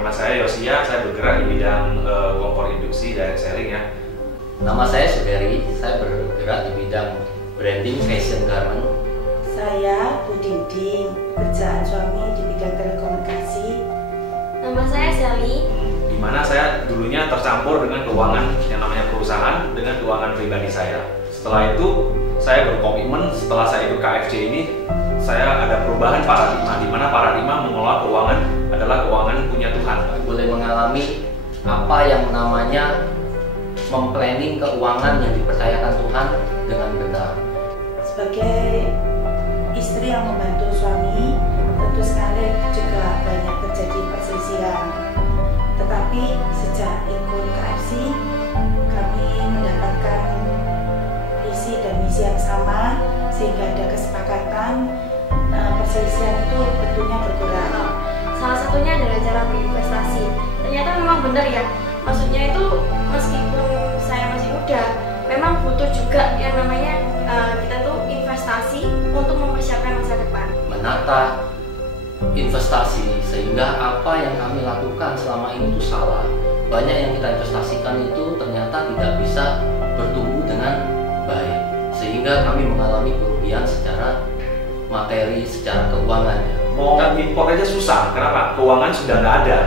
Nama saya Yosia, saya bergerak di bidang kompor induksi direct selling ya. Nama saya Sugeri, saya bergerak di bidang branding fashion garment. Saya Bu Dinding, pekerjaan suami di bidang telekomunikasi. Nama saya Sally. Di mana saya dulunya tercampur dengan keuangan yang namanya perusahaan dengan keuangan pribadi saya. Setelah itu saya berkomitmen setelah saya ikut KFC ini saya ada perubahan paradigma di mana paradigma mengelola keuangan adalah keuangan punya Tuhan. Boleh mengalami apa yang namanya memplanning keuangan yang dipercayakan Tuhan dengan benar. Sebagai istri yang membantu suami, tentu sekali juga banyak terjadi perselisihan. Tetapi sejak ikut KFC, kami mendapatkan visi dan misi yang sama, sehingga ada kesepakatan perselisihan itu tentunya berkurang. Salah satunya adalah cara berinvestasi. Ternyata memang benar ya, maksudnya itu meskipun saya masih muda, memang butuh juga yang namanya kita tuh investasi untuk mempersiapkan masa depan. Menata investasi sehingga apa yang kami lakukan selama ini itu salah. Banyak yang kita investasikan itu ternyata tidak bisa bertumbuh dengan baik, sehingga kami mengalami kerugian secara materi, secara keuangan ya. Mau impor aja susah, kenapa? Keuangan sudah nggak ada,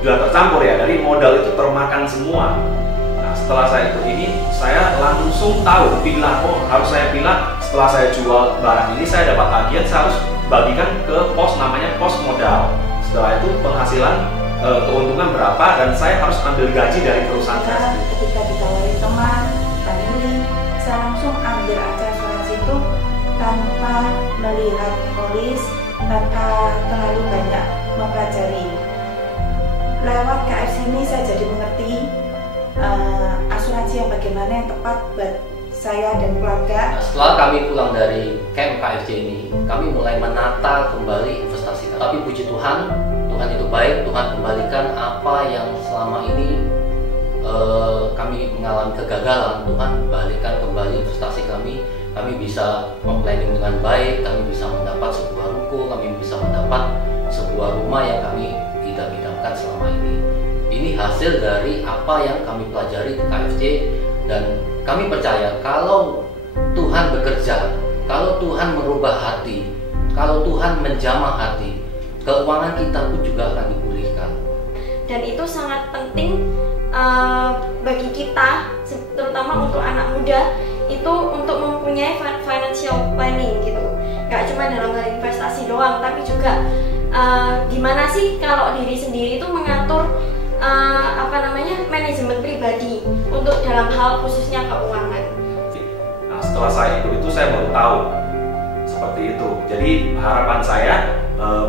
sudah tercampur ya, dari modal itu termakan semua. Nah setelah saya ikut ini, saya langsung tahu pilah, harus saya pilah. Setelah saya jual barang ini, saya dapat tagihan, saya harus bagikan ke pos namanya pos modal. Setelah itu penghasilan keuntungan berapa dan saya harus ambil gaji dari perusahaan saya sendiri. Ketika ditawari teman, family, saya langsung ambil aja asuransi itu tanpa melihat polis, tanpa terlalu banyak mempelajari. Lewat KFC ini saya jadi mengerti asuransi yang bagaimana yang tepat buat saya dan keluarga. Setelah kami pulang dari camp KFC ini, kami mulai menata kembali investasi kami. Tapi puji Tuhan, Tuhan itu baik. Tuhan kembalikan apa yang selama ini kami mengalami kegagalan. Tuhan balikan kembali investasi kami. Kami bisa memplanning dengan baik. Kami bisa mendapat sebuah ruko. Kami bisa mendapat sebuah rumah yang kami idam-idamkan selama ini. Ini hasil dari apa yang kami pelajari di KFC, dan kami percaya kalau Tuhan bekerja, kalau Tuhan merubah hati, kalau Tuhan menjamah hati, keuangan kita pun juga akan dipulihkan. Dan itu sangat penting bagi kita, terutama untuk anak muda, itu untuk mempunyai financial planning gitu. Gak cuma dalam hal investasi doang, tapi juga gimana sih kalau diri sendiri itu mengatur manajemen pribadi untuk dalam hal khususnya keuangan. Nah setelah saya ikut itu saya baru tahu seperti itu. Jadi harapan saya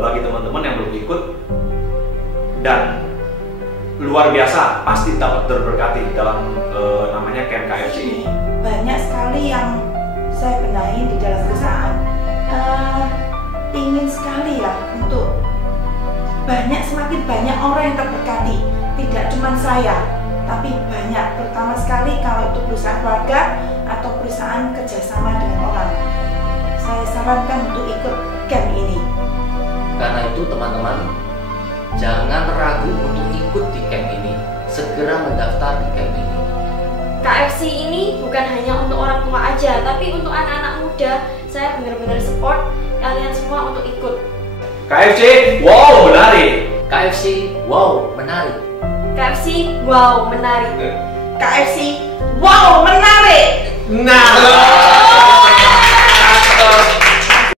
bagi teman-teman yang belum ikut dan luar biasa pasti dapat terberkati dalam namanya camp KFC ini. Banyak sekali yang saya benahi di dalam perusahaan. Ingin sekali ya untuk semakin banyak orang yang terberkati. Tidak cuma saya, tapi banyak. Pertama sekali kalau itu perusahaan keluarga atau perusahaan kerjasama dengan orang. Saya sarankan untuk ikut camp ini. Karena itu teman-teman, jangan ragu untuk ikut di camp ini. Segera mendaftar di camp ini. KFC ini bukan hanya untuk orang tua aja, tapi untuk anak-anak muda. Saya benar-benar support kalian semua untuk ikut. KFC, wow menarik. KFC, wow menarik. KFC, wow menarik. KFC, wow menarik. Nah